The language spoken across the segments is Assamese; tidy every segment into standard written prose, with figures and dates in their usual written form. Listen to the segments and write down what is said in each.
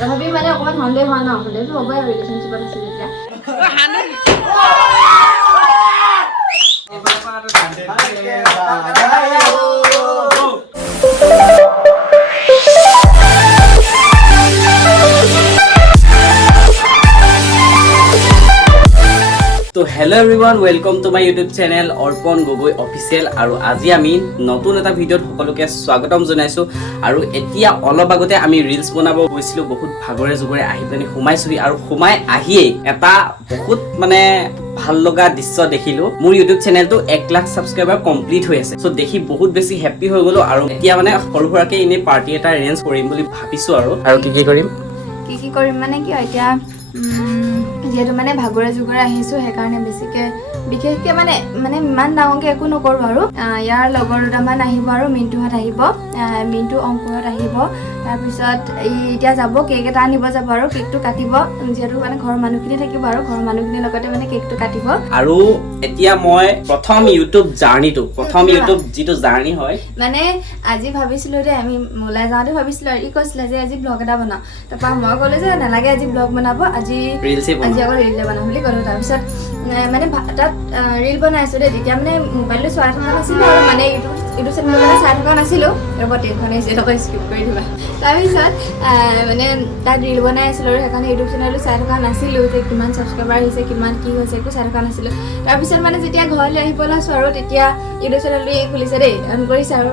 তথাপি মানে অকণমান সন্দেহ হয় ন সন্দেহটো হ'বই আৰু ৰিলেশ্যনশ্বিপত আছে যেতিয়া তো hello' everyone welcome to my YouTube channel অৰ্পণ গগৈ অফিচিয়েল আৰু আজি আমি নতুন এটা ভিডিঅ'ত সকলোকে স্বাগতম জনাইছোঁ আৰু এতিয়া অলপ আগতে আমি ৰিলছ বনাব গৈছিলোঁ বহুত ভাগৰে জোগৰে আহি পিনে সোমাইছোঁহি আৰু সোমাই আহিয়েই এটা বহুত মানে ভাল লগা দৃশ্য দেখিলোঁ মোৰ ইউটিউব চেনেলটো 1 লাখ ছাবস্ক্ৰাইবাৰ কমপ্লিট হৈ আছে চ' দেখি বহুত বেছি হেপ্পী হৈ গ'লোঁ আৰু এতিয়া মানে সৰু সুৰাকৈ এনেই পাৰ্টি এটা এৰেঞ্জ কৰিম বুলি ভাবিছোঁ আৰু কি কৰিম মানে কি এতিয়া যেহেতু মানে ভাগৰে জোগৰে আহিছোঁ সেইকাৰণে বিশেষকৈ মানে ইমান ডাঙৰকৈ একো নকৰোঁ আৰু ইয়াৰ লগৰ দুটামান আহিব আৰু মিণ্টুহঁত আহিব মিণ্টু অংকুৰহঁত আহিব তাৰপিছত এতিয়া যাব কেক এটা আনিব যাব আৰু কেকটো কাটিব যিহেতু মানে ঘৰৰ মানুহখিনি থাকিব আৰু ঘৰৰ মানুহখিনিৰ লগতে মানে কেকটো কাটিব আৰু এতিয়া মই প্ৰথম ইউটিউব যিটো জাৰ্ণি হয় মানে আজি ভাবিছিলোঁ যে আমি ওলাই যাওঁতে ভাবিছিলোঁ আৰু ই কৈছিলে যে আজি ব্লগ এটা বনাওঁ তাৰপৰা মই ক'লোঁ যে নালাগে আজি ব্লগ বনাব আজি আকৌ ৰিল বনাম বুলি ক'লোঁ তাৰপিছত মানে তাত ৰিল বনাই আছোঁ দেই তেতিয়া মানে মোবাইলটো চোৱাই থকা নাছিলোঁ আৰু মানে ইউটিউব চেনেল মানে চাই থকা নাছিলোঁ ৰ'ব ট্ৰেইনখন আহিছে এনেকৈ স্কিপ কৰি দিবা তাৰপিছত মানে তাত ৰিল বনাই আছিলোঁ আৰু সেইকাৰণে ইউটিউব চেনেলটো চাই থকা নাছিলোঁ যে কিমান ছাবস্ক্ৰাইবাৰ আহিছে কিমান কি হৈছে একো চাই থকা নাছিলোঁ তাৰপিছত মানে যেতিয়া ঘৰলৈ আহি পেলাইছোঁ আৰু তেতিয়া ইউটিউব চেনেলটো খুলিছে দেই অন কৰিছে আৰু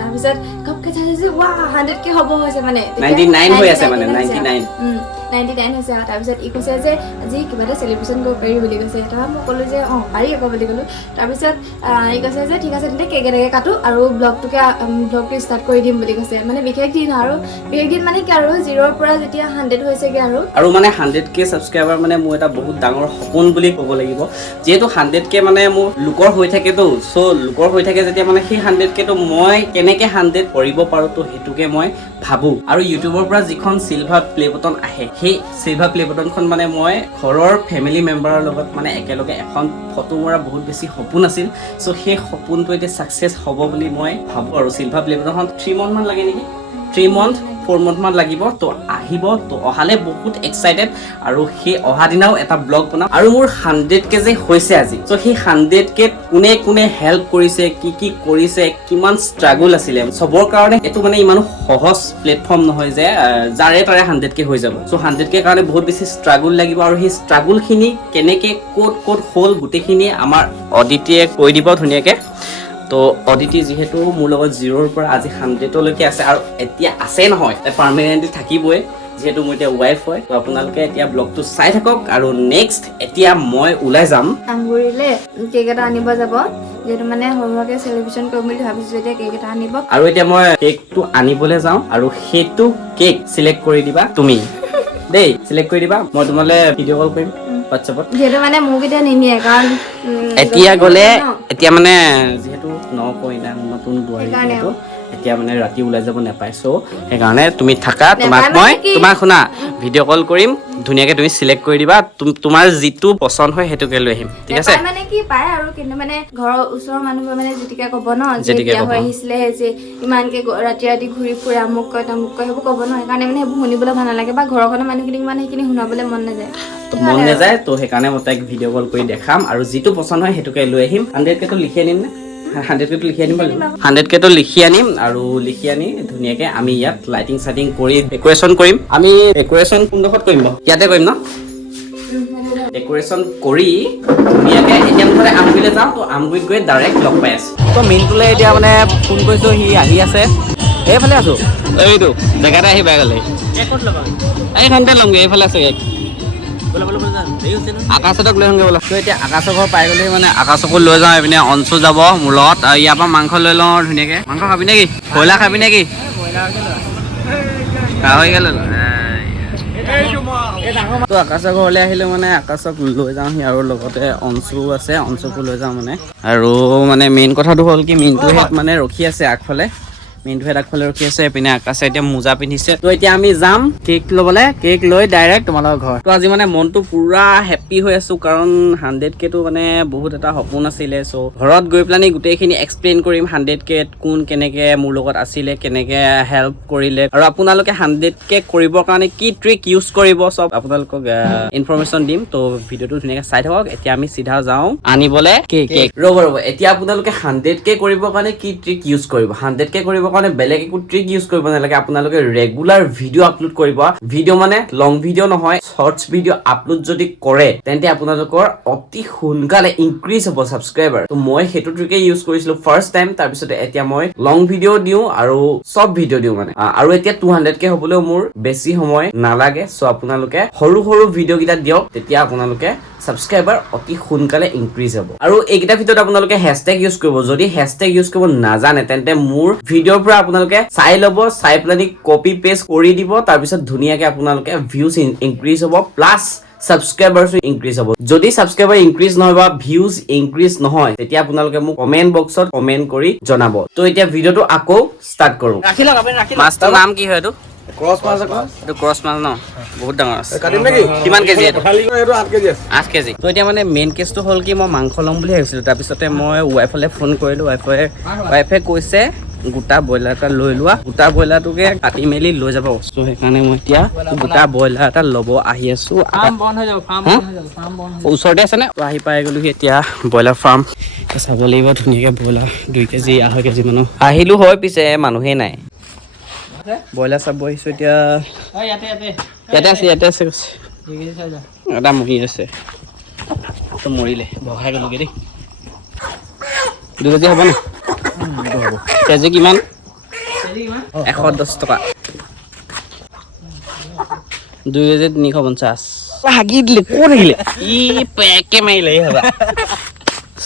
তাৰপিছত ঘপকৈ চাইছোঁ ৱা 100K হ'ব হৈছে মানে 99 হৈ আছে মানে 99 হৈছে আৰু তাৰপিছত ই কৈছে যে আজি কিবা এটা চেলিব্ৰেশ্যন কৰিব পাৰি বুলি কৈছে তাৰপৰা মই ক'লোঁ যে অঁ পাৰি আকৌ বুলি ক'লোঁ তাৰপিছত ই কৈছে যে ঠিক আছে তেন্তে কেক এনেকৈ কাটো আৰু ব্লগটো ষ্টাৰ্ট কৰি দিম বুলি কৈছে মানে বিশেষ দিন মানে কি আৰু 0ৰ পৰা যেতিয়া 100 হৈছেগৈ আৰু মানে 100K ছাবস্ক্ৰাইবাৰ মানে মোৰ এটা বহুত ডাঙৰ সপোন বুলি ক'ব লাগিব যিহেতু 100K মানে মোৰ লোকৰ হৈ থাকেতো চ' লোকৰ হৈ থাকে যেতিয়া মানে সেই 100Kটো মই কেনেকৈ 100 কৰিব পাৰোঁ তো সেইটোকে মই ভাবোঁ আৰু ইউটিউবৰ পৰা যিখন চিলভাৰ প্লে বটন আহে সেই চিলভাৰ প্লে বটনখন মানে মই ঘৰৰ ফেমিলি মেম্বাৰৰ লগত মানে একেলগে এখন ফটো মৰা বহুত বেছি সপোন আছিল চ' সেই সপোনটো এতিয়া ছাকচেছ হ'ব বুলি মই ভাবোঁ আৰু চিলভাৰ প্লে বটনখন 3 মান্থ মান লাগে নেকি 3 মান্থ 4 মান্থ মান লাগিব তো আহিব তো অহালে বহুত এক্সাইটেড আৰু সেই অহা দিনাও এটা ব্লগ বনাম আৰু মোৰ 100K যে হৈছে আজি চ' সেই 100K কোনে হেল্প কৰিছে কি কৰিছে কিমান ষ্ট্ৰাগল আছিলে চবৰ কাৰণে এইটো মানে ইমান সহজ প্লেটফৰ্ম নহয় যে যাৰে তাৰে 100K হৈ যাব চ' 100K কাৰণে বহুত বেছি ষ্ট্ৰাগল লাগিব আৰু সেই ষ্ট্ৰাগলখিনি কেনেকৈ ক'ত হ'ল গোটেইখিনি আমাৰ অদিতিয়ে কৈ দিব ধুনীয়াকৈ তো অদিতি যিহেতু মোৰ লগত 0ৰ পৰা আজি 100লৈকে আছে আৰু এতিয়া আছে নহয় পাৰ্মানেণ্টলি থাকিবই যিহেতু মোৰ এতিয়া ৱাইফ হয় তো আপোনালোকে এতিয়া ব্লগটো চাই থাকক আৰু নেক্সট এতিয়া মই ওলাই যাম আমগুৰিলে কেক এটা আনিব যাব যিহেতু মানে সৰুভাৱে চেলিব্ৰেশ্যন কৰিম বুলি ভাবিছোঁ এতিয়া কেক এটা আনিব আৰু এতিয়া মই কেকটো আনিবলৈ যাওঁ আৰু সেইটো কেক চিলেক্ট কৰি দিবা তুমি দেই চিলেক্ট কৰি দিবা মই তোমালৈ ভিডিঅ' কল কৰিম হোৱাটছএপত যিহেতু মানে মোক এতিয়া নিনিয়ে কাৰণ এতিয়া গ'লে এতিয়া মানে যিহেতু নকইনা নতুন বোৱাৰী যিহেতু এতিয়া মানে ৰাতি ওলাই যাব নাপায় চ' সেইকাৰণে তুমি থাকা তোমাক শুনা ভিডিঅ' কল কৰিম ধুনীয়াকৈ তুমি চিলেক্ট কৰি দিবা তোমাৰ যিটো পচন্দ হয় সেইটোকে লৈ আহিম ঠিক আছে মানে কি পায় আৰু কিন্তু মানে ঘৰৰ ওচৰৰ মানুহবোৰে মানে যেতিকে ক'ব ন যে বিয়া হৈ আহিছিলে যে ইমানকৈ ৰাতি ঘূৰি ফুৰে আমুক কয় তামুক কয় সেইবোৰ ক'ব ন সেইকাৰণে মানে সেইবোৰ শুনিবলৈ ভাল নালাগে বা ঘৰখনৰ মানুহখিনিক মানে সেইখিনি শুনাবলৈ মন নাযায় তো সেইকাৰণে মই তাইক ভিডিঅ' কল কৰি দেখাম আৰু যিটো পচন্দ হয় সেইটোকে লৈ আহিম 100Kটো লিখি আনিম নে 100Kটো লিখি আনিম 100Kটো লিখি আনিম আৰু লিখি আনি ধুনীয়াকৈ আমি ইয়াত লাইটিং চাইটিং কৰি ডেক'ৰেশ্যন কৰিম আমি ডেক'ৰেশ্যন কোনডোখৰত কৰিম বাৰু ইয়াতে কৰিম ন ডেক'ৰেশ্যন কৰি ধুনীয়াকৈ এতিয়া মুঠতে আমগুৰিলৈ যাওঁ তো আমগুৰিত গৈ ডাইৰেক্ট লগ পাই আছোঁ তো মিণ্টুলৈ এতিয়া মানে ফোন কৰিছোঁ সি আহি আছে এইফালে আছোঁ এইটো জেগাতে আহি পাই গ'লে এইখনতে ল'মগৈ এইফালে আছে আকাশতক লৈ আহোঁগৈ বোলা এতিয়া আকাশৰ ঘৰ পাই গ'লে মানে আকাশকো লৈ যাওঁ এইপিনে অঞ্চু যাব মোৰ লগত ইয়াৰ পৰা মাংস লৈ লওঁ ধুনীয়াকৈ মাংস খাবি নেকি ব্ৰইলাৰ খাবি নেকি গাহৰিকে লৈ লওঁ তো আকাশৰ ঘৰলৈ আহিলে মানে আকাশক লৈ যাওঁহি আৰু লগতে অঞ্চু আছে অঞ্চুকো লৈ যাওঁ মানে আৰু মানে মেইন কথাটো হ'ল কি মিণ্টুহেঁত মানে ৰখি আছে আগফালে মিণ্টুহেঁত আগফালে ৰখি আছে, এইপিনে আকাশে এতিয়া মোজা পিন্ধিছে। তো এতিয়া আমি যাম কেক ল'বলৈ, কেক লৈ ডাইৰেক্ট তোমালোকৰ ঘৰ। তো আজি মানে মনটো পুৰা হেপ্পী হৈ আছো, কাৰণ 100K টো মানে বহুত এটা সপোন আছিলে। চ' ঘৰত গৈ পেলাই গোটেইখিনি এক্সপ্লেইন কৰিম 100K কোন কেনেকে মোৰ লগত আছিলে, কেনেকে হেল্প কৰিলে, আৰু আপোনালোকে 100K কৰিবৰ কাৰণে কি ট্ৰিক ইউজ কৰিব, চব আপোনালোকক ইনফৰমেশ্যন দিম। তো ভিডিঅ'টো ধুনীয়াকে চাই থাকক। এতিয়া আমি চিধা যাওঁ আনিবলে কেক। ৰ'ব এতিয়া আপোনালোকে 100K কৰিবৰ কাৰণে কি ট্ৰিক ইউজ কৰিব। 100K কৰিবৰ কাৰণে বেলেগ একো ট্ৰিক ইউজ কৰিব নালাগে। আপোনালোকে ৰেগুলাৰ ভিডিঅ' আপলোড কৰিব। ভিডিঅ' মানে লং ভিডিঅ' নহয়, শৰ্টছ ভিডিঅ' আপলোড যদি কৰে তেন্তে আপোনালোকৰ অতি সোনকালে ইনক্ৰিজ হ'ব ছাবস্ক্ৰাইবাৰ। তো মই সেইটো ট্ৰিকে ইউজ কৰিছিলো ফাৰ্ষ্ট টাইম। তাৰপিছতে এতিয়া মই লং ভিডিঅ' দিওঁ আৰু চব ভিডিঅ' দিওঁ মানে। আৰু এতিয়া 200K হ'বলৈও মোৰ বেছি সময় নালাগে। চ' আপোনালোকে সৰু সৰু ভিডিঅ' কেইটা দিয়ক, তেতিয়া আপোনালোকে ছাবস্ক্ৰাইবাৰ অতি সোনকালে ইনক্ৰিজ হ'ব। আৰু এইকেইটাৰ ভিতৰত আপোনালোকে হেছটেগ ইউজ কৰিব। যদি হেছটেগ ইউজ কৰিব নাজানে তেন্তে মোৰ ভিডিঅ'ৰ পৰা আপোনালোকে চাই ল'ব, চাই পেলাই কপি পেষ্ট কৰি দিব। তাৰপিছত ধুনীয়াকে আপোনালোকে ভিউজ ইনক্ৰিজ হ'ব, প্লাছ ছাবস্ক্ৰাইবাৰ্ছো ইনক্ৰিজ হ'ব। যদি ছাবস্ক্ৰাইবাৰ ইনক্ৰিজ নহয় বা ভিউজ ইনক্ৰিজ নহয়, তেতিয়া আপোনালোকে মোক কমেণ্ট বক্সত কমেণ্ট কৰি জনাব। তো এতিয়া ভিডিঅ'টো আকৌ ষ্টাৰ্ট কৰোঁ। মাছটোৰ নাম কি হয় এইটো? ক্ৰছ মাছ আকৌ এইটো ক্ৰছ মাছ ন, বহুত ডাঙৰ আছে। কাটিম নেকি? কিমান কেজি এইটো? এইটো 8 কেজি আছে। 8 কেজি। তো এতিয়া মানে মেইন কেছটো হ'ল কি, মই মাংস ল'ম বুলি ভাবিছিলোঁ। তাৰপিছতে মই ৱাইফলৈ ফোন কৰিলোঁ। ৱাইফে কৈছে গোটা ব্ৰইলাৰ এটা লৈ লোৱা, গোটা ব্ৰইলাৰটোকে কাটি মেলি লৈ যাব। চ' সেইকাৰণে মই এতিয়া গোটা ব্ৰইলাৰ এটা ল'ব আহি আছো। ওচৰতে আছে নে? আহি পাই গ'লোহি এতিয়া ব্ৰইলাৰ ফাৰ্ম। চাব লাগিব ধুনীয়াকৈ ব্ৰইলাৰ 2 কেজি 2.5 কেজি মানুহ আহিলো হয়, পিছে মানুহেই নাই। ব্ৰইলাৰ চাব আহিছো এতিয়া। ইয়াতে আছে এটা মৰি আছে, মৰিলে বহাই গ'লোগে দেই। 2 কেজি হ'ব ন? কেজি কিমান? 110 টকা। 2 কেজি 350। হাগি দিলে ক'ত আহিলে? ই পেকে মাৰিলে হবা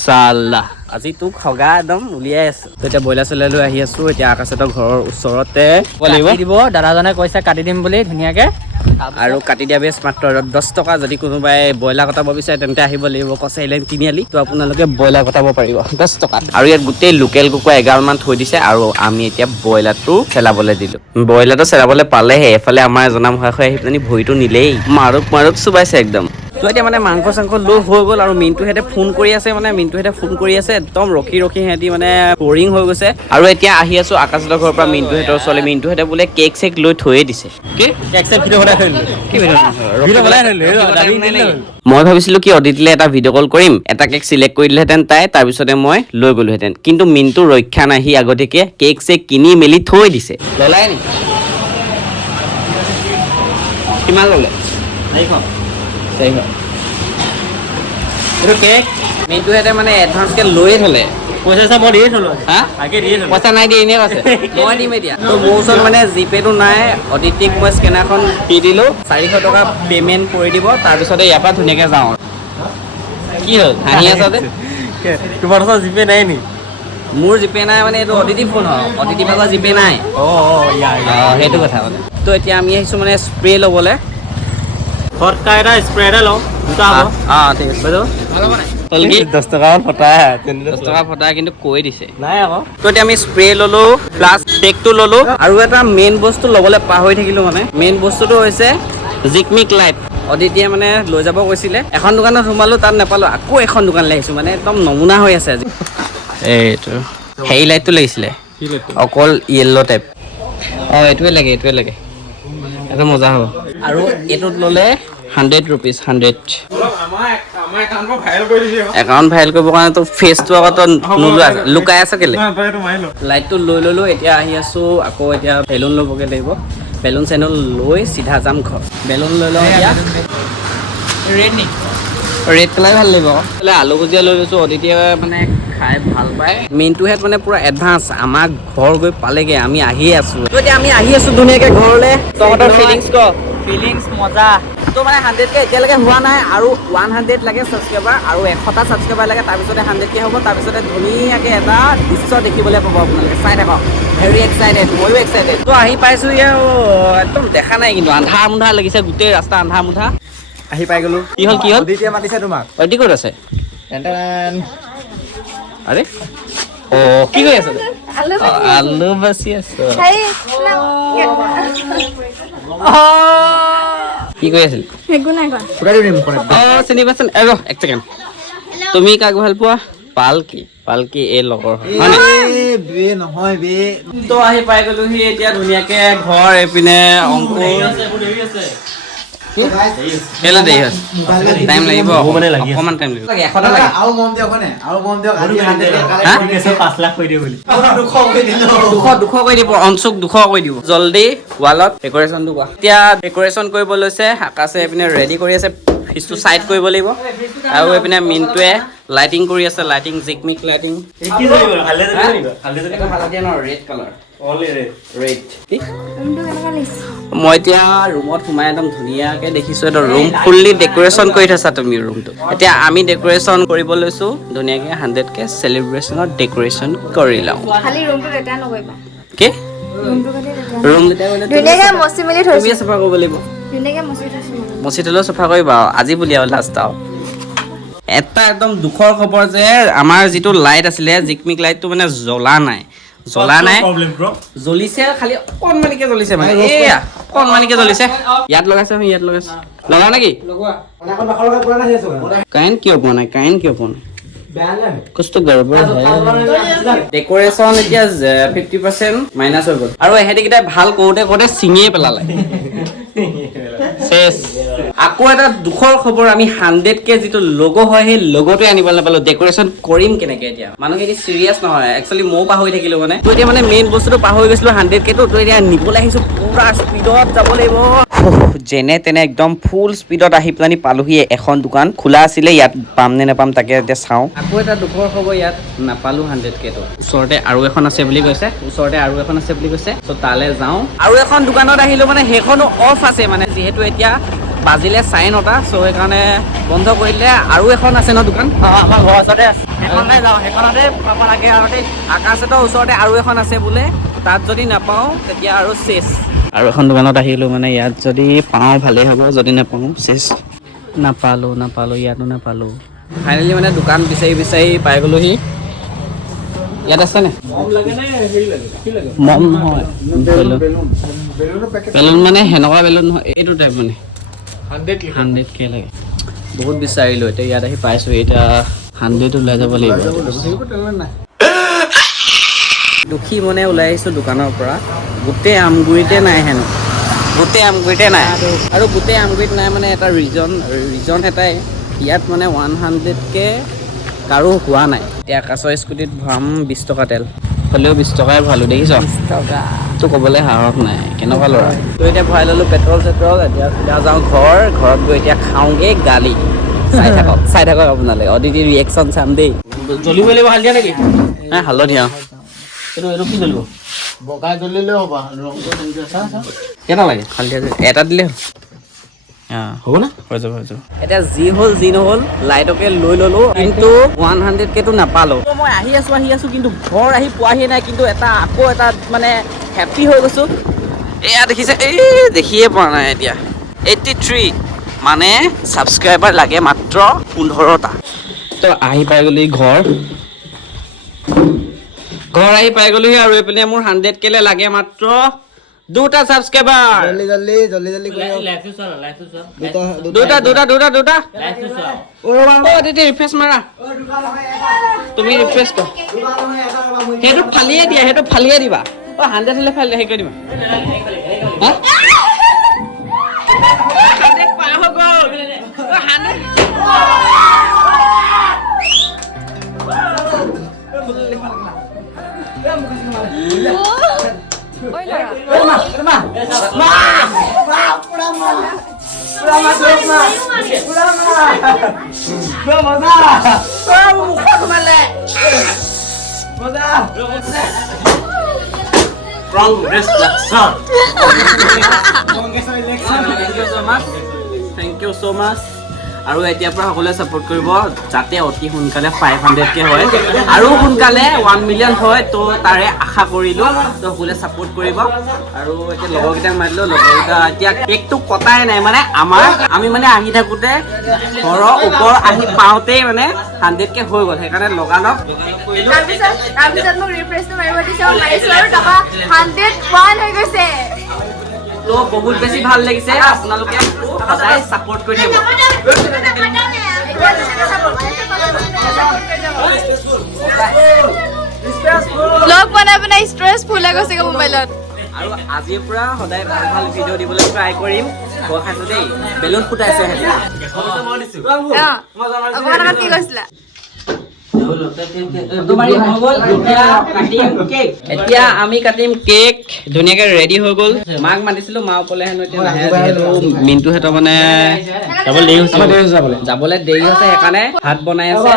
চাল্লা। আজি তোক হগা একদম উলিয়াই আছো। তো এতিয়া ব্ৰইলাৰ চইলাৰ লৈ আহি আছো। এতিয়া আকাশহঁতৰ ঘৰৰ ওচৰতে দিব, দাদাজনে কৈছে কাটি দিম বুলি ধুনীয়াকে। আৰু কাটি দিয়া বেছ মাত্ৰ 10 টকা। যদি কোনোবাই ব্ৰইলাৰ কটাব বিচাৰে তেন্তে আহিব লাগিব কছাৰী লাইন তিনিআলি। তো আপোনালোকে ব্ৰইলাৰ কটাব পাৰিব 10 টকাত। আৰু ইয়াত গোটেই লোকেল কুকুৰা 11 মান থৈ দিছে। আৰু আমি এতিয়া ব্ৰইলাৰটো চেলাবলৈ দিলো। ব্ৰইলাৰটো চেলাবলৈ পালেহে এফালে আমাৰ এজনা মহাশয় আহি পেলাই ভৰিটো নিলেই, মাৰক চুবাইছে একদম। তো এতিয়া মানে মাংস চাংস লৈ হৈ গ'ল। আৰু মিণ্টুহেঁতে ফোন কৰি আছে, একদম ৰখি সিহঁতি মানে বৰিং হৈ গৈছে। আৰু এতিয়া আহি আছো আকাশহঁতৰ ঘৰৰ পৰা মিণ্টুহেঁতৰ ওচৰলৈ। মিণ্টুহেঁতে বোলে কেক চেক লৈ থৈয়ে দিছে। মই ভাবিছিলো কি অদিতিলে এটা ভিডিঅ' কল কৰিম, এটা কেক চিলেক্ট কৰি দিলেহেঁতেন তাই, তাৰপিছতে মই লৈ গ'লোহেঁতেন। কিন্তু মিণ্টু ৰক্ষা নাই, সি আগতীয়াকে কেক চেক কিনি মেলি থৈ দিছে। ললাই নি কিমান ল'লে? 400। এইটো কেক মিণ্টুহেঁতে মানে এডভান্সকে লৈয়ে থ'লে। পইচা মই দিয়ে থলো। পইচা নাই দিয়ে এনেই আছে, মই দিম এতিয়া। তো মোৰ ওচৰত মানে জিপেটো নাই। অদিতিক মই স্কেনাৰখন দি দিলোঁ, 400 টকা পে'মেণ্ট কৰি দিব। তাৰপিছতে ইয়াৰ পৰা ধুনীয়াকৈ যাওঁ। কি হ'ল হাঁহি আছা যে? তোমাৰ ওচৰত জিপে নাই নি? মোৰ জিপে নাই মানে এইটো অদিতি ফোন হয়, অদিতি ভাগৰ জিপে নাই। সেইটো কথা মানে। তো এতিয়া আমি আহিছোঁ মানে স্প্ৰে ল'বলৈ। ফটকা এটা স্প্ৰে এটা লওঁ, দুটা হ'ব। ঠিক আছে বাইদেউ। 10 টকামান ফটা 10 টকা ফটা কিন্তু কৈ দিছে নাই আকৌ। তো এতিয়া আমি স্প্ৰে ল'লো, প্লাছ কেকটো ল'লো। আৰু এটা মেইন বস্তু ল'বলৈ পাহৰি থাকিলোঁ। মানে মেইন বস্তুটো হৈছে জিকমিক লাইট। অদিতিয়ে মানে লৈ যাব কৈছিলে। এখন দোকানত সোমালোঁ, তাত নাপালোঁ। আকৌ এখন দোকানলৈ আহিছোঁ, মানে একদম নমুনা হৈ আছে আজি। এইটো হেৰি লাইটটো লাগিছিলে, অকল য়েল্ল' টাইপ। এইটোৱে লাগে এইটো মজা হ'ব। আৰু এইটোত ল'লে 100 rupees 100। একাউণ্ট ভাইৰেল কৰিবৰ কাৰণে তো ফেচটো আকৌ নোলোৱা লুকাই আছে কেলে? লাইটটো লৈ ল'লো। এতিয়া আহি আছোঁ আকৌ। এতিয়া বেলুন ল'বগৈ লাগিব। বেলুন চেলুন লৈ চিধা যাম ঘৰ। বেলুন লৈ লওঁ এতিয়া। ৰেড কালাৰ ভাল লাগিব আকৌ। আলু ভুজিয়া লৈ লৈছোঁ। অদিতিয়ে মানে খাই ভাল পায়। মিণ্টুহেঁত মানে পুৰা এডভান্স, আমাৰ ঘৰ গৈ পালেগৈ। আমি আহিয়ে আছোঁ। তো এতিয়া আমি আহি আছোঁ ধুনীয়াকৈ ঘৰলৈ। তহঁতৰ ফিলিংছ ক? ফিলিংছ মজা। তো মানে 100K এতিয়ালৈকে হোৱা নাই, আৰু 100 লাগে ছাবস্ক্ৰাইবাৰ, আৰু 100টা ছাবস্ক্ৰাইবাৰ লাগে। তাৰপিছতে 100K হ'ব। তাৰপিছতে ধুনীয়াকৈ এটা দৃশ্য দেখিবলৈ পাব আপোনালোকে। চাই থাকক, ভেৰি এক্সাইটেড, ময়ো এক্সাইটেড। তো আহি পাইছোঁ ইয়াৰ একদম দেখা নাই, কিন্তু আন্ধাৰ মুন্ধাৰ লাগিছে, গোটেই ৰাস্তা আন্ধাৰ মুন্ধাৰ। আহি পাই গ'লো। কি হ'ল? অদিতিয়ে মাতিছে তোমাক। অদিতি ক'ত আছে? আৰে অ' কি কৰি আছ? আলু আলু বাচি আছ। হেৰি কি কৰি আছিল? একো নাই কোৱা ফুটাই দিম মুখত অ' চিনি পাইছে নে? ৰ এক ছেকেণ্ড। তুমি কাক ভাল পোৱা? পালকি এই লগৰ হয় নে? বে নহয় বে তো আহি পাই গ'লোহি এতিয়া ধুনীয়াকে ঘৰ এইপিনে অংকুৰ কেলে দেৰি হৈছে? টাইম লাগিব অকণমান টাইম লাগিব। 100 লাগে আৰু মন দিয়ক হয়নে আৰু মন দিয়ক আজি 5 লাখ কৰি দিয়ে বুলি 200 কৰি দিব অঞ্চুক 200 কৰি দিব জল্দি ৱালত ডেকৰেশ্যনটো কোৱা এতিয়া ডেকৰেশ্যন কৰিব লৈছে আকাশে এইপিনে ৰেডি কৰি আছে ফিজটো চাইড কৰিব লাগিব আৰু এইপিনে মিনটোৱে লাইটিং কৰি আছে লাইটিং জিকমিক লাইটিং কি কৰিব ভালে এটা হালধীয়া ন red colour only red red ৰুমটো কেনেকুৱা লাগিছে মই এতিয়া ৰুমত সোমাই একদম ধুনীয়াকে দেখিছো এটা ৰুম ফুল্লি ডেকৰেশ্যন কৰি থৈছা তুমি ৰুমটো এতিয়া আমি ডেকৰেশ্যন কৰিব লৈছো ধুনীয়াকে 100K চেলিব্ৰেশ্যনত ডেকৰেশ্যন কৰি লওঁ খালি ৰুমটো লেতেৰা নকৰিবা কি ৰুমটো খালি লেতেৰা ৰুম লেতেৰা কৰিলে ধুনীয়াকে মচি মেলি তুমি থৈছো চাফা কৰিব লাগিব ধুনীয়াকে মচি থৈছো মচি থলেও চাফা কৰিবা আজি বুলি আৰু লাষ্ট আৰু এটা একদম দুখৰ খবৰ যে আমাৰ যিটো লাইট আছিলে জিকমিক লাইটটো মানে জ্বলা নাই প্ৰব্লেম ব্ৰ জ্বলিছে খালি অকণমানিকে জ্বলিছে মানে এয়া অকণমানিকে জ্বলিছে ইয়াত লগাইছে আমি ইয়াত লগাইছো লগা নেকি কাৰেণ্ট কিয় পোৱা নাই कुछ तो गड़बड़ है डेकोरेशन এতিয়া 50% মাইনাস হৈ গ'ল আৰু এহেঁতি কিটা ভাল কোতে সিঙিয়ে পেলালে শেষ আকৌ এটা দুখৰ খবৰ আমি 100K যিটো লোগো হয় সেই লোগোটো আনিব নাপালো ডেকোৰেশ্যন কৰিম কেনেকে এতিয়া মানুহে এটি সিৰিয়াস নহয় একচুয়ালি মও পাহৰি থাকিলো মানে তো এতিয়া মানে মেইন বস্তুটো পাহৰি গৈছিলো 100K তো এতিয়া নিবলৈ আহিছো পুৰা স্পিডত যাব লাগিব যেনে তেনে একদম ফুল স্পিডত আহি প্লানি পালোহি এখন দোকান খোলা আছিলে ইয়াত পাম নে নাপাম তাকে এতিয়া চাওঁ আকৌ এটা দুখৰ খবৰ ইয়াত নাপালো 100K তো ওচৰতে আৰু এখন আছে বুলি কৈছে তো তালে যাওঁ আৰু এখন দোকানত আহিলো মানে সেইখনো অফ আছে মানে যেহেতু এতিয়া বাজিলে 9:30 সো সেইকাৰণে বন্ধ কৰিলে আৰু এখন আছে ন দোকান আমাৰ ঘৰৰ ওচৰতে আছে এখনলৈ যাওঁ সেইখনতে পাব লাগে আৰু আকাশতৰ ওচৰতে আৰু এখন আছে বোলে তাত যদি নাপাওঁ তেতিয়া আৰু শেষ আৰু এখন দোকানত আহিলো মানে ইয়াত যদি পাওঁ ভালেই হ'ব যদি নাপাওঁ শেষ নাপালো ইয়াতো নাপালো ফাইনেলি মানে দোকান বিচাৰি পাই গ'লোহি ইয়াত আছে নে মম নহয় বেলুন মানে সেনেকুৱা বেলুন নহয় এইটো টাইপ মানে 100K লাগে বহুত বিচাৰিলো এতিয়া ইয়াত আহি পাইছো এতিয়া 100 ওলাই যাব লাগিব দুখী মনে ওলাই আহিছো দোকানৰ পৰা গোটেই আমগুৰিতে নাই হেনো আৰু গোটেই আমগুৰিত নাই মানে এটা ৰিজন এটাই ইয়াত মানে 100K কাৰো হোৱা নাই এতিয়া আকাশৰ স্কুটিত ভৰাম 20 টকা তেল হ'লেও 20 টকাই ভৰালো দেখিছ 20 টকা তো ক'বলৈ সাহস নাই কেনেকুৱা ল'ৰা তো এতিয়া ভৰাই ল'লো পেট্ৰল এতিয়া যাওঁ ঘৰত গৈ এতিয়া খাওঁগে গালি চাই থাকক আপোনালোকে অদিতি ৰিয়েকশ্যন চাম দেই জ্বলিব লাগিব হালধীয়া নেকি হালধীয়া এইটো কি জ্বলিব বগা জ্বলিলেও হ'ব ৰংটো কেনে লাগে হালধীয়া এটা দিলে হ'ব না হৈ যাব এতিয়া যি হ'ল যি নহ'ল লাইটকে লৈ ল'লো কিন্তু 100K তো নাপালো মই আহি আছো কিন্তু ঘৰ আহি পোৱাহি নাই কিন্তু আকৌ এটা মানে হেপী হৈ গৈছো এয়া দেখিছে দেখিয়ে পোৱা নাই এতিয়া 83 মানে ছাবস্ক্ৰাইবাৰ লাগে মাত্ৰ 15টা তো আহি পাই গ'লি ঘৰ আহি পাই গ'লোহি আৰু এইপিনে মোৰ 100K লাগে মাত্ৰ 2টা ছাবস্ক্ৰাইবাৰ জল্দি কৰি দুটা তেতিয়া ৰিফ্ৰেছ মাৰা তুমি ৰিফ্ৰেছ কৰা সেইটো ফালিয়ে দিবা 100 হ'লে ফালি হেৰি কৰি দিবা Thank you so much আৰু এতিয়াৰ পৰা সকলোৱে ছাপোৰ্ট কৰিব যাতে অতি সোনকালে 500K হয় আৰু সোনকালে 1 মিলিয়ন হয় তো তাৰে আশা কৰিলোঁ তো সকলোৱে ছাপোৰ্ট কৰিব আৰু এতিয়া লগৰকেইটাক মাতিলোঁ লগৰকেইটা এতিয়া কেকটো কটাই নাই মানে আমি মানে আহি থাকোঁতে ঘৰৰ ওপৰ আহি পাওঁতেই মানে 100K হৈ গ'ল সেইকাৰণে লগালগ কৰিলোঁ তাৰপিছত মোক ৰিফ্ৰেছটো মাৰিব দিছে মাৰিছোঁ আৰু তাৰপৰা 101 হৈ গৈছে তো বহুত বেছি ভাল লাগিছে আপোনালোকে সদায় ছাপোৰ্ট কৰি থাকিব ব্লগ বনাই ষ্ট্ৰেছ ফুল হৈ গৈছে মোবাইলত আৰু আজিৰ পৰা সদায় ভাল ভাল ভিডিঅ' দিবলৈ ট্ৰাই কৰিম ভয় খাইছোঁ দেই বেলুন ফুটাইছে অকণমান আগত কি কৈছিলা এতিয়া আমি কাটিম কেক ধুনীয়াকে ৰেডি হৈ গ'ল মাক মাতিছিলো মা ওপৰলে হেনো এতিয়া নাহে যিহেতু মিণ্টুহঁতৰ মানে যাবলৈ দেৰি হৈছে সেইকাৰণে ভাত বনাই আছে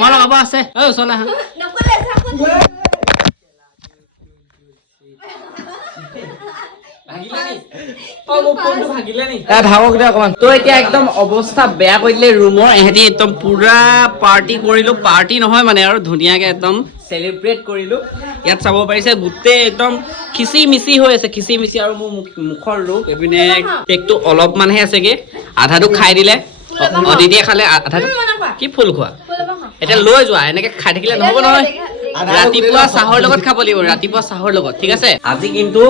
মই লগাব আছে ঐ ওচৰলৈ আহা তো এতিয়া একদম অৱস্থা বেয়া কৰি দিলে ৰুমৰ এহেঁতি একদম পুৰা পাৰ্টি কৰিলো পাৰ্টি নহয় মানে আৰু ধুনীয়াকে একদম চেলিব্ৰেট কৰিলো ইয়াত চাব পাৰিছে গোটেই একদম খিচি মিচি হৈ আছে খিচি মিচি আৰু মোৰ মুখৰ ৰূপ এইপিনে কেকটো অলপমানহে আছেগে আধাটো খাই দিলে অদিতিয়ে খালে আধাটো কি ফুল খোৱা এতিয়া লৈ যোৱা এনেকে খাই থাকিলে নহ'ব নহয় ৰাতিপুৱা চাহৰ লগত খাব লাগিব ৰাতিপুৱা চাহৰ লগত ঠিক আছে আজি কিন্তু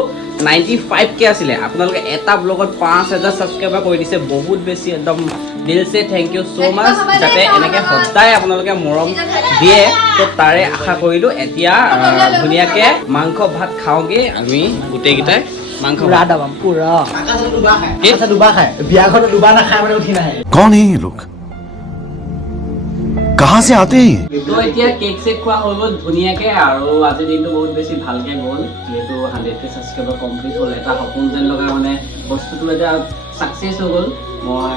95K আছিলে আপোনালোকে এটা ব্লগত 5000 ছাবস্ক্ৰাইবাৰ কৰি দিছে বহুত বেছি একদম দিলছে থেংক ইউ ছ' মাছ যাতে এনেকৈ সদায় আপোনালোকে মৰম দিয়ে তো তাৰে আশা কৰিলোঁ এতিয়া ধুনীয়াকৈ মাংস ভাত খাওঁগৈ আমি গোটেইকেইটাই মাংস ভাত পুৰা দুবাৰ খায় বিয়াখনত দুবাৰ নাখায় মানে উঠি নাহে कौन है ये लोग कहाँ से आते हैं তো এতিয়া কেক চেক খোৱা হৈ গ'ল ধুনীয়াকৈ আৰু আজিৰ দিনটো বহুত বেছি ভালকৈ গ'ল যিহেতু 100K ছাবস্ক্ৰাইবাৰ কমপ্লিট হ'ল এটা সপোন যেন লগা মানে বস্তুটো এতিয়া ছাকচেছ হৈ গ'ল মই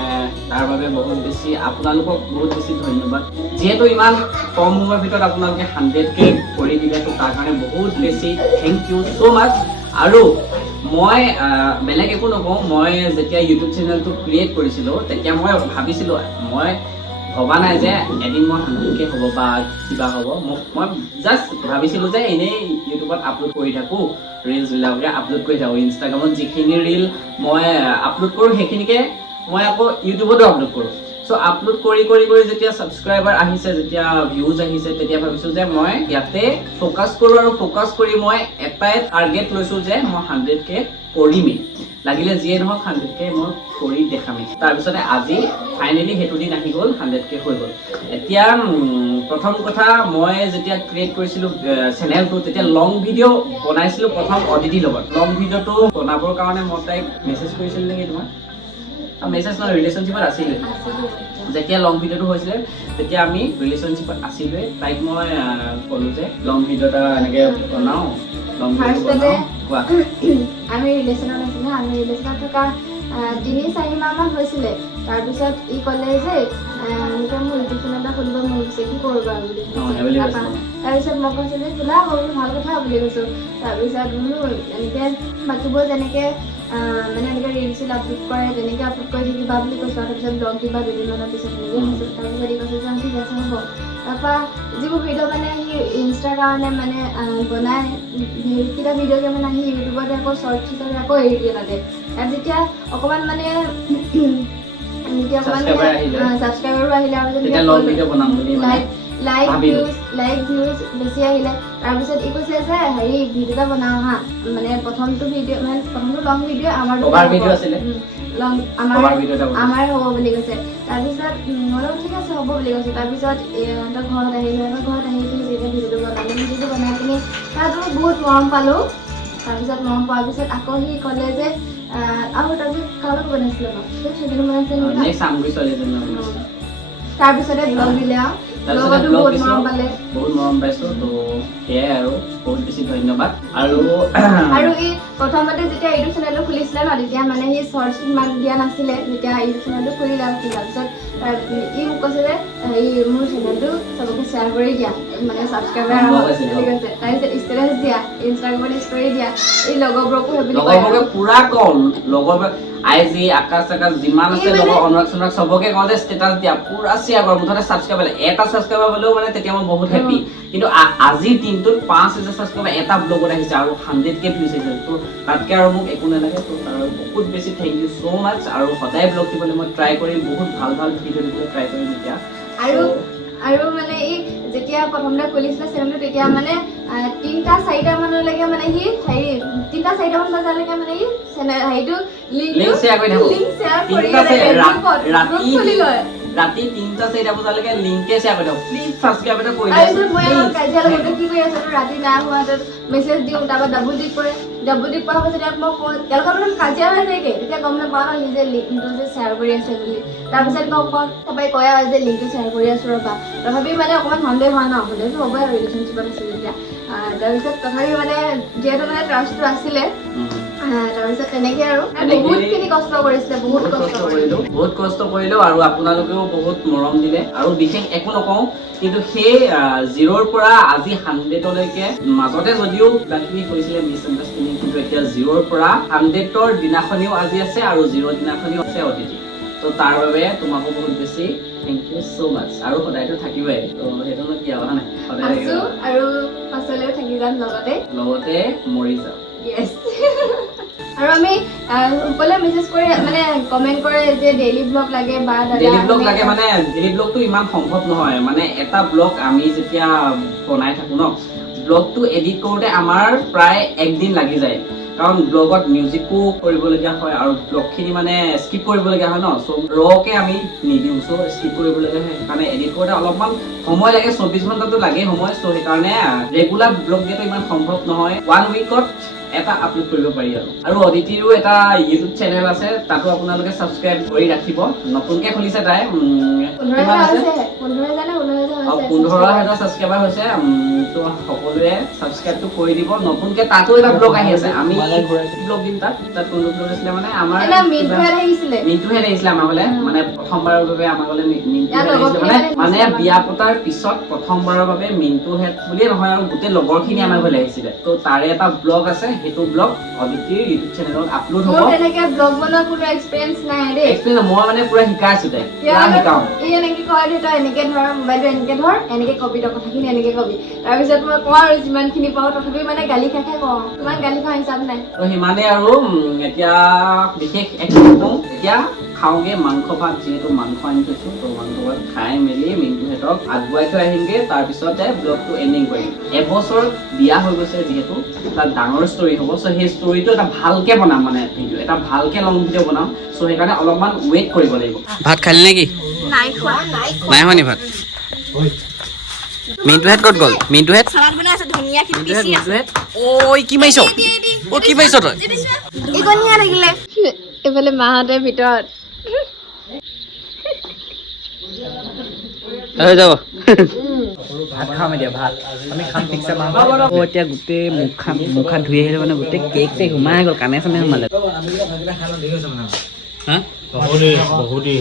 তাৰ বাবে বহুত বেছি আপোনালোকক বহুত বেছি ধন্যবাদ যিহেতু ইমান কম সময়ৰ ভিতৰত আপোনালোকে 100K কৰি দিলে তো তাৰ কাৰণে বহুত বেছি থেংক ইউ ছ' মাছ আৰু মই বেলেগ একো নকওঁ মই যেতিয়া ইউটিউব চেনেলটো ক্ৰিয়েট কৰিছিলোঁ তেতিয়া মই ভাবিছিলোঁ মই ভবা নাই যে এদিন মই 100K হ'ব বা কিবা হ'ব মই জাষ্ট ভাবিছিলোঁ যে এনেই ইউটিউবত আপলোড কৰি থাকোঁ ৰিলছবিলাককে আপলোড কৰি থাকোঁ ইনষ্টাগ্ৰামত যিখিনি ৰিল মই আপলোড কৰোঁ সেইখিনিকে মই আকৌ ইউটিউবতো আপলোড কৰোঁ চ' আপলোড কৰি কৰি কৰি যেতিয়া ছাবস্ক্ৰাইবাৰ আহিছে যেতিয়া ভিউজ আহিছে তেতিয়া ভাবিছোঁ যে মই ইয়াতে ফ'কাছ কৰোঁ আৰু ফ'কাছ কৰি মই এটাই টাৰ্গেট লৈছোঁ যে মই 100K কৰিমেই লাগিলে যিয়ে নহওক 100K মই কৰি দেখামেই তাৰপিছতে আজি ফাইনেলি সেইটো দিন আহি গ'ল 100K হৈ গ'ল এতিয়া প্ৰথম কথা মই যেতিয়া ক্ৰিয়েট কৰিছিলোঁ চেনেলটো তেতিয়া লং ভিডিঅ' বনাইছিলোঁ প্ৰথম অদিতিৰ লগত লং ভিডিঅ'টো বনাবৰ কাৰণে মই তাইক মেছেজ কৰিছিলোঁ নেকি তোমাৰ মেছেজ নহয় ৰিলেশ্যনশ্বিপত আছিলে যেতিয়া লং ভিডিঅ'টো হৈছিলে তেতিয়া আমি ৰিলেশ্যনশ্বিপত আছিলোঁৱে তাইক মই ক'লোঁ যে লং ভিডিঅ' এটা এনেকৈ বনাওঁ লং ভিডিঅ' বনাওঁ কোৱা আমি ৰিলেশ্যনত আছিলোঁ আমি ৰিলেশ্যনত থকা 3-4 মাহমান হৈছিলে তাৰপিছত ই ক'লে যে এনেকৈ মোৰ ইউটিউব চেনেল এটা খুলিব মন গৈছে কি কৰিব আৰু বুলি তাৰপিছত মই কৈছোঁ যে খোলা হ'ল ভাল কথা বুলি কৈছোঁ তাৰপিছত এনেকৈ বাকীবোৰ যেনেকৈ মানে এনেকৈ ৰিলচ আপলোড কৰে তেনেকৈ আপলোড কৰি থাকিবা বুলি কৈছোঁ তাৰপিছত ব্লগ দিবা দুদিনমানৰ পিছত এনেকৈ কৈছোঁ তাৰপিছত ই কৈছোঁ যে ঠিক আছে হ'ব তাৰপৰা যিবোৰ ভিডিঅ' মানে সি ইনষ্টাৰ কাৰণে মানে বনাই সেইকেইটা ভিডিঅ'কে মানে আহি ইউটিউবত আকৌ শ্বৰ্ট হিচাপে আকৌ এৰি দিয়ে তাতে তাত যেতিয়া অকণমান মানে ছাবস্ক্ৰাইবাৰো আহিলে আৰু লাইক ভিউজ বেছি আহিলে তাৰপিছত ই কৈছে যে হেৰি ভিডিঅ' এটা বনাওঁ হা মানে প্ৰথমটো লং ভিডিঅ' আমাৰ হ'ব বুলি কৈছে তাৰপিছত মইও ঠিক আছে হ'ব বুলি কৈছোঁ তাৰপিছত সিহঁতৰ ঘৰত আহিলোঁ ঘৰত আহি পিনি যেতিয়া ভিডিঅ'টো বনালোঁ ভিডিঅ'টো বনাই পিনি তাত বহুত মৰম পালোঁ তাৰপিছত মৰম পোৱাৰ পিছত আকৌ সি ক'লে যে আৰু তাৰপিছত কাৰোবাক বনাইছিলে ন সেইখিনি বনাইছিলে নেক্সট চামগুৰি ছোৱালীজনী তাৰপিছতে ব্লগ দিলে আৰু লগতো বহুত মৰম পালে বহুত মৰম পাইছো তো সেয়াই আৰু বহুত বেছি ধন্যবাদ আৰু এই প্ৰথমতে যেতিয়া ইউটিউব চেনেলটো খুলিছিলে ন তেতিয়া মানে সি শৰ্টছ ইমান দিয়া নাছিলে যেতিয়া ইউটিউব চেনেলটো খুলিলে তাৰপিছত ই মোক কৈছে যে মোৰ চেনেলটো চবকে শ্বেয়াৰ কৰি দিয়া মানে ছাবস্ক্ৰাইবাৰ বুলি কৈছে তাৰপিছত ষ্টেটাছ দিয়া ইনষ্টাগ্ৰামত ষ্টৰি দিয়া এই লগৰবোৰকো লগৰবোৰকে পুৰা কম লগৰবোৰ আইজি আকাশ যিমান আছে লগৰ অনুৰাগ চনুৰাগ চবকে কওঁ যে ষ্টেটাছ দিয়া পুৰা শ্বেয়াৰ কৰা মুঠতে ছাবস্ক্ৰাইবাৰ এটা ছাবস্ক্ৰাইবাৰ হ'লেও মানে তেতিয়া মই বহুত হেপী কিন্তু আজিৰ দিনটোত 5,000 ছাবস্ক্ৰাইবাৰ এটা ব্লগত আহিছে আৰু 100K ভিউজ আহিছে তো তাতকৈ আৰু মোক একো নালাগে তো তাৰ বহুত বেছি থেংক ইউ ছ' মাছ আৰু সদায় ব্লগ দিবলৈ মই ট্ৰাই কৰিম বহুত ভাল ভাল ভিডিঅ' দিবলৈ ট্ৰাই কৰিম এতিয়া আৰু মানে এই যেতিয়া প্ৰথমতে খুলিছিলে চেনেলটো তেতিয়া মানে 3-4 মানলৈকে মানে সি 3-4 মান বজালৈকে মানে সি চেনেল হেৰিটো লিংক শ্বেয়াৰ কৰি ৰাতি 3-4 বজালৈকে লিংকে শ্বেয়াৰ কৰি দিয়ক প্লিজ ছাবস্ক্ৰাইব এটা কৰি দিয়ক মই কাজিয়া লগতে কি কৰি আছো ৰাতি নাই হোৱা মেছেজ দিওঁ তাৰপৰা ডাবল টিক কৰে ডাবল টিক কৰাৰ পাছত ইয়াত মই তেওঁলোকৰ মানে কাজিয়া হৈ যায়গে তেতিয়া গম নাপাওঁ ন নিজে লিংকটো যে শ্বেয়াৰ কৰি আছে বুলি তাৰপিছত গম পাওঁ সবাই কয় আৰু যে লিংকটো শ্বেয়াৰ কৰি আছো ৰ'বা তথাপি মানে অকণমান সন্দেহ হয় ন সন্দেহটো হ'বই আৰু ৰিলেশ্যনশ্বিপত আছে যেতিয়া তাৰপিছত তথাপি মানে যিহেতু মানে ট্ৰাষ্টটো আছিলে তাৰপিছত তেনেকে আৰু বহুতখিনি কষ্ট কৰিছিলে বহুত কষ্ট কৰিলো আৰু আপোনালোকেও বহুত মৰম দিলে আৰু বিশেষ একো নকওঁ কিন্তু সেই 0ৰ পৰা আজি 100লৈকে মাজতে যদিও কিবাকিবি হৈছিলে মিছআণ্ডাৰষ্টেণ্ডিং কিন্তু এতিয়া 0ৰ পৰা 100ৰ দিনাখনিও আজি আছে আৰু 0ৰ দিনাখনিও আছে অতিথি তো তাৰ বাবে তোমাকো বহুত বেছি থেংক ইউ ছ' মাছ আৰু সদায়তো থাকিবই তো সেইটোনো কি কথা নাই সদায় থাকিব আৰু পাছলৈও থাকি যাম লগতে মৰি যাম আৰু আমি সকলোৱে মেছেজ কৰি মানে কমেন্ট কৰে যে ডেইলি ব্লগ লাগে বা ডেইলি ব্লগ লাগে মানে ডেইলি ব্লগটো ইমান সম্ভৱ নহয় মানে এটা ব্লগ আমি যেতিয়া বনাই থাকো ন ব্লগটো এডিট কৰোঁতে আমাৰ প্ৰায় একদিন লাগি যায় কাৰণ ব্লগত মিউজিকো কৰিবলগীয়া হয় আৰু ব্লগখিনি মানে স্কিপ কৰিবলগীয়া হয় ন চ' ৰকে আমি নিদিওঁ চ' স্কিপ কৰিবলগীয়া হয় সেইকাৰণে এডিট কৰোঁতে অলপমান সময় লাগে 24 ঘণ্টাটো লাগেই সময় চ' সেইকাৰণে ৰেগুলাৰ ব্লগ দিয়াটো ইমান সম্ভৱ নহয় 1 উইকত এটা আপলোড কৰিব পাৰি আৰু অদিতিৰো এটা ইউটিউব চেনেল আছে তাতো আপোনালোকে ছাবস্ক্ৰাইব কৰি ৰাখিব নতুনকৈ খুলিছে তাই 15,000 ছাবস্ক্ৰাইবাৰ হৈছে তো সকলোৱে ছাবস্ক্ৰাইবটো কৰি দিব নতুনকৈ তাতো এটা ব্লগ আহি আছে আমি ব্লগ দিম তাত কোনটো ব্লগ আছিলে মানে আমাৰ মিণ্টুহেড আহিছিলে আমাৰ ঘৰলৈ মানে প্ৰথমবাৰৰ বাবে আমাৰ ঘৰলৈ মিণ্টুহেড আহিছিলে মানে বিয়া পতাৰ পিছত প্ৰথমবাৰৰ বাবে মিণ্টুহেড বুলিয়ে নহয় আৰু গোটেই লগৰখিনি আমাৰ ঘৰলৈ আহিছিলে তো তাৰে এটা ব্লগ আছে সেইটো ব্লগ অদিতিৰ ইউটিউব চেনেলত আপলোড হ'ব তেনেকে ব্লগ বনোৱাৰ কোনো এক্সপেৰিয়েন্স নাই দেই এক্সপেৰিয়েন্স মই মানে পুৰা শিকাইছো তাই পুৰা শিকাও এই এনেকে কয় দেই তই এনেকে ধৰ মোবাইলটো এনেকে ধৰ এনেকে কবি তই কথাখিনি এনেকে কবি তাৰপিছত মই কওঁ আৰু যিমানখিনি পাওঁ তথাপি মানে গালি খাই কওঁ তোমাৰ গালি খোৱা হিচাপ নাই তো সিমানে আৰু এতিয়া বিশেষ একো নকওঁ এতিয়া খাওঁগে মাংস ভাত যিহেতু মাংস আনি থৈছো তো মাংস ভাত খাই মেলি মিণ্টুহেঁতক আগুৱাই থৈ আহিমগে তাৰপিছতে ব্লগটো এণ্ডিং কৰিম এবছৰ বিয়া হৈ গৈছে যিহেতু এটা ডাঙৰ ষ্টৰি হ'ব চ' সেই ষ্টৰিটো এটা ভালকে বনাম মানে ভিডিঅ' এটা ভালকে লং ভিডিঅ' বনাম চ' সেইকাৰণে অলপমান ৱেইট কৰিব লাগিব ভাত খালি নেকি নাই খোৱা নি ভাত মিণ্টুহেঁত ক'ত গ'ল মিণ্টুহেঁত চালাড বনাই আছে ধুনীয়াকৈ পিচি আছে ঐ কি মাৰিছ ঐ কি মাৰিছ তই ইকনিয়া থাকিলে এইফালে মাহঁতে ভিতৰত হৈ যাব ভাত খাম এতিয়া ভাত আমি খাম ঠিকছে মাংস এতিয়া গোটেই মুখ ধুই আহিলে মানে গোটেই কেক চেক সোমাই গ'ল কাণে চানে সোমালে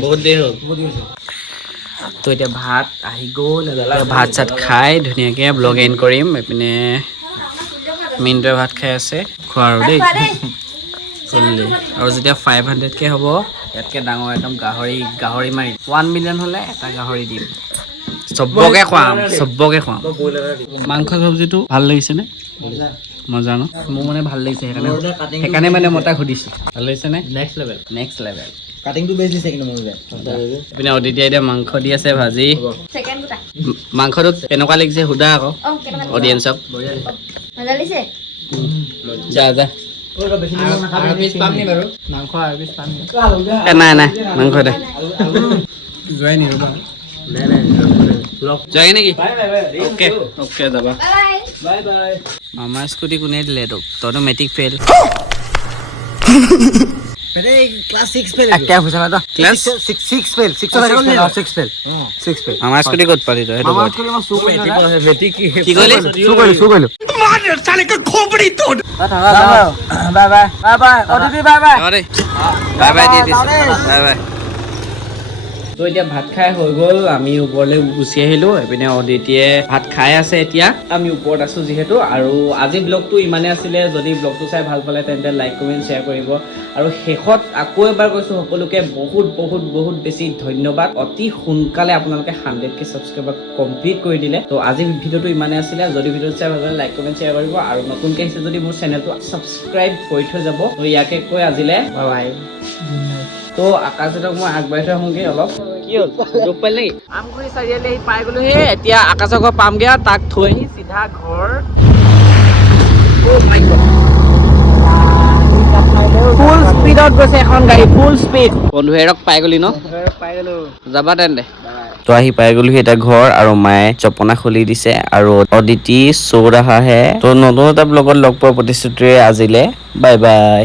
বহুত দেৰি হ'ল তো এতিয়া ভাত আহি গ'ল ভাত চাত খাই ধুনীয়াকৈ ব্লগ এণ্ড কৰিম এইপিনে মিণ্টুৱে ভাত খাই আছে খোৱা আৰু দেই চলিলে আৰু যেতিয়া 500K হ'ব ইয়াতকৈ ডাঙৰ একদম গাহৰি মাৰি 1 মিলিয়ন হ'লে এটা গাহৰি দিম চবকে খুৱাম মাংস চব্জিটো ভাল লাগিছেনে মজা ন মোৰ মানে ভাল লাগিছে সেইকাৰণে মানে মই তাক সুধিছোঁ ভাল লাগিছেনে নেক্সট লেভেল কাটিংটো বেছ দিছে কিন্তু মোৰ এইপিনে অদিতিয়ে এতিয়া মাংস দি আছে ভাজি মাংসটো কেনেকুৱা লাগিছে সোধা আকৌ অডিয়েঞ্চক যা নাই মাংস দে যোৱাই নি ৰ'বা যাই নেকি অ'কে যাবা বাই মামাৰ স্কুটি কোনে দিলে তোক তইতো মেট্ৰিক ফেইল ক্লাছ 6 ফেল একে হৈছে না ক্লাছ 6 ফেল 6 ফেল মামাৰ স্কুটি ক'ত পালি তই সেইটো মামাৰ স্কুটি মই চুৰ কি কৰিলি চুৰ কৰিলো bye bye Aditi bye bye bye by the দিছো বাই বাই তো এতিয়া ভাত খাই হৈ গ'ল আমি ওপৰলৈ গুচি আহিলো এপিনে অদিতিয়ে ভাত খাই আছে এতিয়া আমি ওপৰত আছো যিহেতু আৰু আজি ব্লগটো ইমানে আছিলে যদি ব্লগটো চাই ভাল পালে তেন্তে লাইক কমেণ্ট শ্বেয়াৰ কৰিব আৰু শেষত আকৌ এবাৰ কৈছো সকলোকে বহুত বহুত বহুত বেছি ধন্যবাদ অতি সোনকালে আপোনালোকে 100K ছাবস্ক্ৰাইবাৰ কমপ্লিট কৰি দিলে তো আজি ভিডিঅ'টো ইমানে আছিলে যদি ভিডিঅ'টো চাই ভাল পালে লাইক কমেণ্ট শ্বেয়াৰ কৰিব আৰু নতুনকৈ আহিছে যদি মোৰ চেনেলটো ছাবস্ক্ৰাইব কৰি থৈ যাব তো ইয়াকে কৈ আজিলে বাই বাই তো আকাশক মই আগবাঢ়ি থৈ আহোঁগৈ অলপ কি হ'ল দুখ পালে নেকি আমগুৰি চাৰিআলি আহি পাই গ'লো হে এতিয়া আকাশক ঘৰ পামগৈ আৰু তাক থৈ আহি চিধা ঘৰ ফুল স্পীডত গৈছে এখন গাড়ী ফুল স্পীড বন্ধু হেৰক পাই গ'লি ন পাই গ'লো যাবা তেন্তে তো আহি পাই গ'লোহি এতিয়া ঘৰ আৰু মায়ে জপনা খুলি দিছে আৰু অদিতি চৌৰাহাহে তো নতুন এটা ব্লগত লগ পোৱাৰ প্ৰতিশ্ৰুতিৰে আজিলে বাই বাই